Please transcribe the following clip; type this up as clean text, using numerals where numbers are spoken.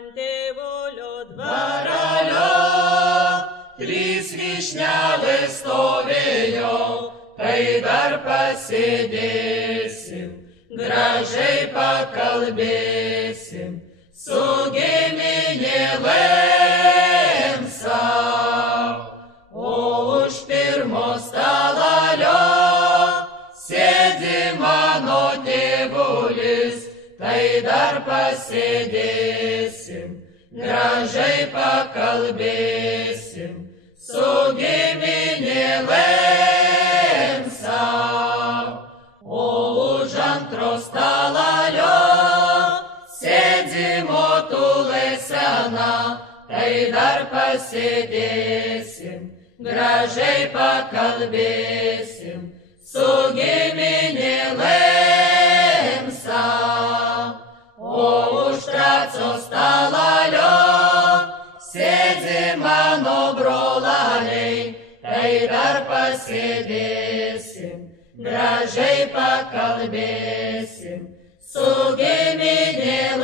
ant tėvulio dvarelio, trys vyšnelės stovėjo, tai dar pasėdėsim, gražiai pakalbėsim, su giminėlėm sau. O už pirmo stalalio sėdi mano tėvulis, tai dar pasėdėsim, gražiai pakalbėsim, su giminėlėm sau. O už antro stalalio sėdi motulė sena, tai dar pasėdėsim, gražiai pakalbėsim, su giminėlėm sau. O už trečio stalalio sėdi mano broleliai, tai dar pasėdėsim, gražiai pakalbėsim, su giminėlėm